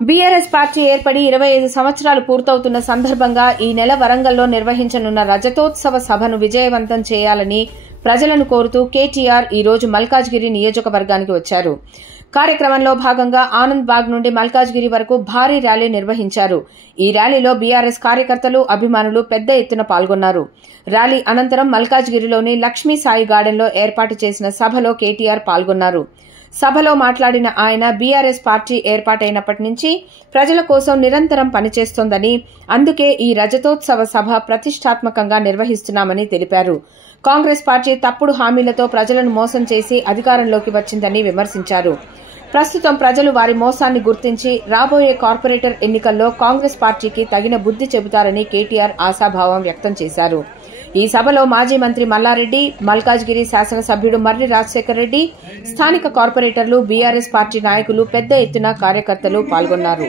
BRS party ఏర్పడి 25 సంవత్సరాలు పూర్తవుతున్న సందర్భంగా ఈ నెల వరంగల్లో నిర్వహించనున్న రజతోత్సవ సభను విజయవంతం చేయాలని ప్రజలను కోరుతూ కేటీఆర్ ఈ రోజు మల్కాజ్గిరి నియోజకవర్గానికి వచ్చారు. కార్యక్రమంలో భాగంగా ఆనంద్ బాగ్ నుండి మల్కాజ్గిరి వరకు భారీ ర్యాలీ నిర్వహించారు. ఈ ర్యాలీలో బీఆర్ఎస్ కార్యకర్తలు, అభిమానులు పెద్ద ఎత్తున పాల్గొన్నారు. ర్యాలీ అనంతరం మల్కాజ్గిరిలోని లక్ష్మీ సాయి గార్డెన్లో ఏర్పాటు చేసిన సభలో కేటీఆర్ పాల్గొన్నారు. సభలో మాట్లాడిన ఆయన బీఆర్ఎస్ పార్టీ ఏర్పాటైనప్పటి నుంచి ప్రజల కోసం నిరంతరం పనిచేస్తోందని, అందుకే ఈ రజతోత్సవ సభ ప్రతిష్టాత్మకంగా నిర్వహిస్తున్నామని తెలిపారు. కాంగ్రెస్ పార్టీ తప్పుడు హామీలతో ప్రజలను మోసం చేసి అధికారంలోకి వచ్చిందని విమర్శించారు. ప్రస్తుతం ప్రజలు వారి మోసాన్ని గుర్తించి రాబోయే కార్పొరేటర్ ఎన్నికల్లో కాంగ్రెస్ పార్టీకి తగిన బుద్ధి చెబుతారని కేటీఆర్ ఆశాభావం వ్యక్తం చేశారు. ఈ సభలో మాజీ మంత్రి మల్లారెడ్డి, మల్కాజ్గిరి శాసనసభ్యుడు మర్రి రాజశేఖర్ రెడ్డి, స్థానిక కార్పొరేటర్లు, బీఆర్ఎస్ పార్టీ నాయకులు పెద్ద ఎత్తున కార్యకర్తలు పాల్గొన్నారు.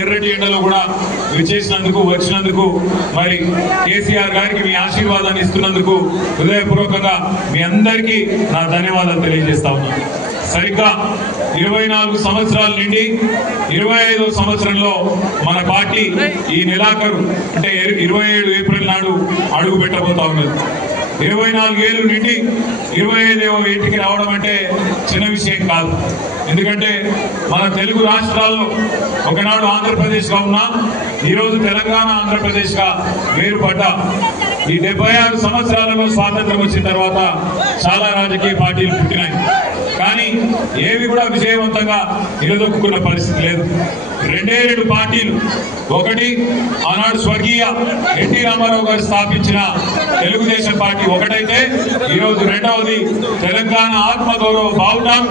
ఎర్రటి ఎండలో కూడా వచ్చినందుకు మరి కేసీఆర్ గారికి మీ ఆశీర్వాదాన్ని ఇస్తున్నందుకు హృదయపూర్వకంగా మీ అందరికీ నా ధన్యవాదాలు తెలియజేస్తా ఉన్నాను. సరిగ్గా 24 సంవత్సరాల నుండి 25వ సంవత్సరంలో మన పార్టీ ఈ నెలాఖరు అంటే 27 ఏప్రిల్ నాడు అడుగు పెట్టబోతా ఉన్నది. 24 ఏళ్ళు నుండి 25వ ఏటికి రావడం అంటే చిన్న విషయం కాదు. ఎందుకంటే మన తెలుగు రాష్ట్రాల్లో ఒకనాడు ఆంధ్రప్రదేశ్గా ఉన్నా, ఈరోజు తెలంగాణ ఆంధ్రప్రదేశ్గా వేరుపడ్డా. ఈ 76 సంవత్సరాలలో స్వాతంత్రం వచ్చిన తర్వాత చాలా రాజకీయ పార్టీలు పుట్టినాయి. కానీ ఏవి కూడా విజయవంతంగా నిలదొక్కున్న పరిస్థితి లేదు. 2 పార్టీలు, ఒకటి ఆనాడు స్వర్గీయ ఎన్టీ రామారావు గారు స్థాపించిన తెలుగుదేశం పార్టీ ఒకటైతే, ఈరోజు రెండవది తెలంగాణ ఆత్మగౌరవ బావుటం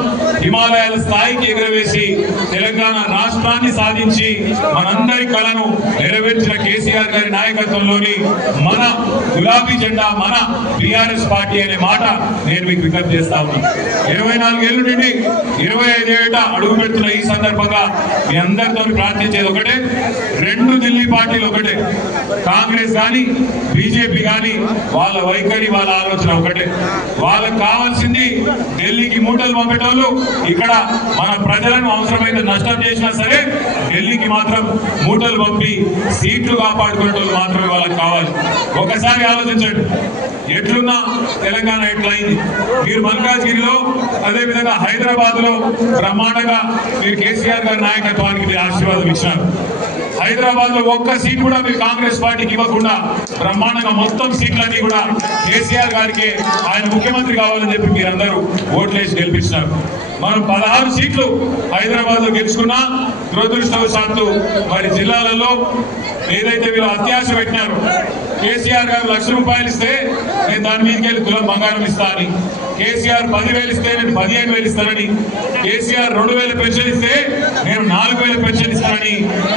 హిమాలయాల స్థాయికి ఎగురవేసి తెలంగాణ రాష్ట్రాన్ని సాధించి మనందరి కళను నెరవేర్చిన కేసీఆర్ గారి నాయకత్వంలోని మన గులాబీ జెండా మన బీఆర్ఎస్ పార్టీ అనే మాట నేను మీకు విజ్ఞప్తి చేస్తా ఉన్నాను. 24 ఏళ్ళ నుండి 25 ఏట అడుగు పెడుతున్న ఈ సందర్భంగా మీ అందరితో ప్రార్థించేది ఒకటే, 2 ఢిల్లీ పార్టీలు ఒకటే. కాంగ్రెస్ కానీ బీజేపీ కానీ వాళ్ళ వైఖరి, వాళ్ళ ఆలోచన ఒకటే. వాళ్ళకు కావాల్సింది ఢిల్లీకి మూటలు పంపేటోళ్ళు, ఇక్కడ మన ప్రజలను అవసరమైతే నష్టం చేసినా సరే ఢిల్లీకి మాత్రం మూటలు పంపి సీట్లు కాపాడుకునేటోళ్ళు మాత్రమే వాళ్ళకి కావాలి. ఒకసారి ఆలోచించండి, ఎట్లున్నా తెలంగాణ ఎట్లయింది. మీరు మల్కాజ్గిరిలో, అదేవిధంగా హైదరాబాద్ లో బ్రహ్మాండంగా మీరు కేసీఆర్ గారి నాయకత్వానికి మీరు ఆశీర్వాదం ఇచ్చినారు. హైదరాబాద్ లో ఒక్క సీట్ కూడా మీరు కాంగ్రెస్ పార్టీకి ఇవ్వకుండా బ్రహ్మాండంగా మొత్తం సీట్లన్నీ కూడా కేసీఆర్ గారికి ఆయన ముఖ్యమంత్రి కావాలని చెప్పి మీరందరూ ఓట్లేసి గెలిపించినారు. మనం 16 సీట్లు హైదరాబాద్ లో గెలుచుకున్నా, దురదృష్టవశాత్తు మరి జిల్లాలలో ఏదైతే వీళ్ళు అత్యాశ పెట్టినారు, కేసీఆర్ గారు ₹1,00,000 ఇస్తే నేను దాని మీదకి వెళ్ళి తులం బంగారం ఇస్తా అని, కేసీఆర్ 10,000 ఇస్తే నేను 15,000 ఇస్తానని, కేసీఆర్ 2,000 పెన్షన్ ఇస్తే నేను 4,000 పెన్షన్ ఇస్తానని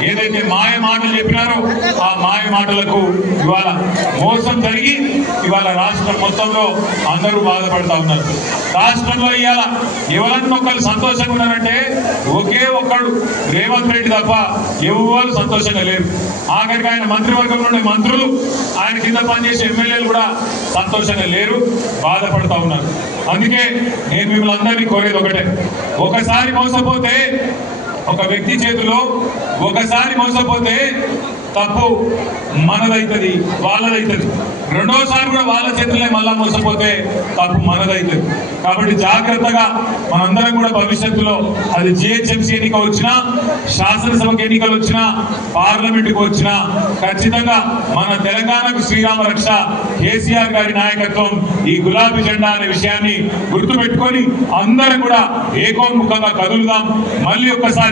ఏదైతే మాయ మాటలు చెప్పినారో ఆ మాయ మాటలకు ఇవాళ మోసం జరిగి ఇవాళ రాష్ట్రం మొత్తంలో అందరూ బాధపడతా ఉన్నారు. రాష్ట్రంలో ఇవాళ ఎవరన్నా ఒకళ్ళు సంతోషంగా ఉన్నారంటే ఒకే ఒక్కడు రేవంత్ రెడ్డి తప్ప ఎవరు సంతోషంగా లేరు. ఆఖరికి ఆయన మంత్రివర్గంలో ఉండే మంత్రులు, ఆయన కింద పనిచేసే ఎమ్మెల్యేలు కూడా సంతోషంగా లేరు, బాధపడతా ఉన్నారు. అందుకే నేను మిమ్మల్ని అందరినీ కోరేది ఒకటే, ఒకసారి మోసపోతే ఒక వ్యక్తి చేతిలో ఒకసారి మోసపోతే తప్పు మనదైతుంది, వాళ్ళదైతుంది. రెండోసారి కూడా వాళ్ళ చేతులే మళ్ళా మోసపోతే తప్పు మనదైతుంది. కాబట్టి జాగ్రత్తగా మనందరం కూడా భవిష్యత్తులో అది జిహెచ్ఎంసీ ఎన్నిక వచ్చినా, శాసనసభకు ఎన్నికలు వచ్చినా, పార్లమెంటుకు వచ్చినా ఖచ్చితంగా మన తెలంగాణకు శ్రీరామ రక్ష కేసీఆర్ గారి నాయకత్వం, ఈ గులాబీ జెండా అనే విషయాన్ని గుర్తుపెట్టుకొని అందరం కూడా ఏకోన్ముఖంగా కదులుదాం. మళ్ళీ ఒక్కసారి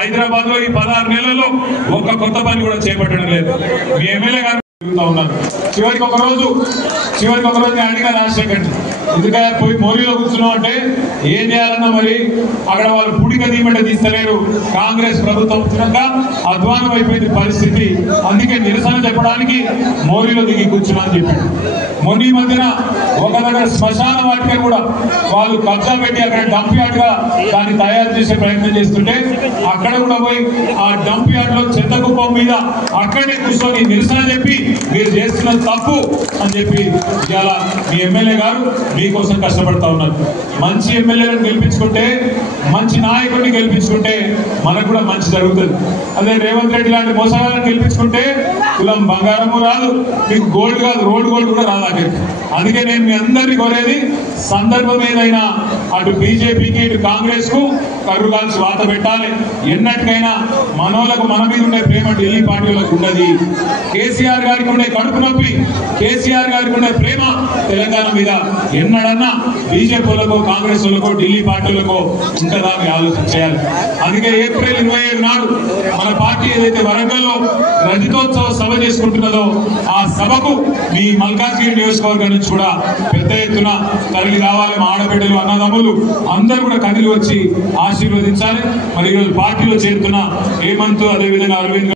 హైదరాబాద్ లో ఈ 16 నెలల్లో ఒక్క కొత్త పని కూడా చేపట్టడం లేదు. మీ ఎమ్మెల్యే గారు ఉన్నారు. చివరికి ఒక రోజు నేను అడిగా రాజశేఖర్, ఎందుకంటే పోయి మోరీలో కూర్చున్నాం అంటే ఏం చేయాలన్నా మరి అక్కడ వాళ్ళు పుడిక దీమంటే తీస్తలేరు. కాంగ్రెస్ ప్రభుత్వం వచ్చినాక అధ్వానం అయిపోయింది పరిస్థితి, అందుకే నిరసన చెప్పడానికి మోరీలో దిగి కూర్చున్నా అని చెప్పాడు. మొన్న ఈ మధ్యన ఒక దగ్గర శ్మశాన వాటిక కూడా వాళ్ళు కబ్జా పెట్టి అక్కడ డంప్ యార్డ్ గా దాన్ని తయారు చేసే ప్రయత్నం చేస్తుంటే అక్కడ కూడా పోయి ఆ డంప్ యార్డ్ లో చెత్త కుప్పం మీద అక్కడే కూర్చొని నిరసన చెప్పి మీరు చేస్తున్న తప్పు అని చెప్పి ఇవాళ మీ ఎమ్మెల్యే గారు మీకోసం కష్టపడతా ఉన్నారు. మంచి ఎమ్మెల్యేలను గెలిపించుకుంటే, మంచి నాయకుడిని గెలిపించుకుంటే మనకు కూడా మంచి జరుగుతుంది. అదే రేవంత్ రెడ్డి లాంటి మోసగాళ్ళని గెలిపించుకుంటే కులం బంగారము రాదు, మీకు గోల్డ్ కాదు రోడ్ గోల్డ్ కూడా రాదు. అందుకే నేను మీ అందరినీ కోరేది, సందర్భం ఏదైనా అటు బీజేపీకి ఇటు కాంగ్రెస్ కు కర్రు కాల్చి వాత పెట్టాలి. ఎన్నటికైనా మనోళ్ళకు మన మీద ఉండే ప్రేమ ఢిల్లీ పార్టీలకు ఉండదు. కేసీఆర్ గారికి ఉండే కడుపు నొప్పి, కేసీఆర్ గారికి ఉండే ప్రేమ తెలంగాణ మీద ఎన్నడన్నా బీజేపీ వాళ్ళకో కాంగ్రెస్ వాళ్ళకో ఢిల్లీ పార్టీలకో ఉంటుందా అని ఆలోచన చేయాలి. అందుకే ఏప్రిల్ 27 నాడు మన పార్టీ ఏదైతే వరంగల్లో రజతోత్సవ సభ చేసుకుంటున్నదో ఆ సభకు మీ మల్కాజ్గిరి నియోజకవర్గం నుంచి కూడా పెద్ద ఎత్తున తరలి రావాలి. మా ఆడబిడ్డలు అన్నదమ్ములు అందరూ కూడా కదిలి వచ్చి ఆశీర్వదించాలి. మరి ఈరోజు పార్టీలో చేరుతున్న హేమంత్, అదేవిధంగా అరవింద్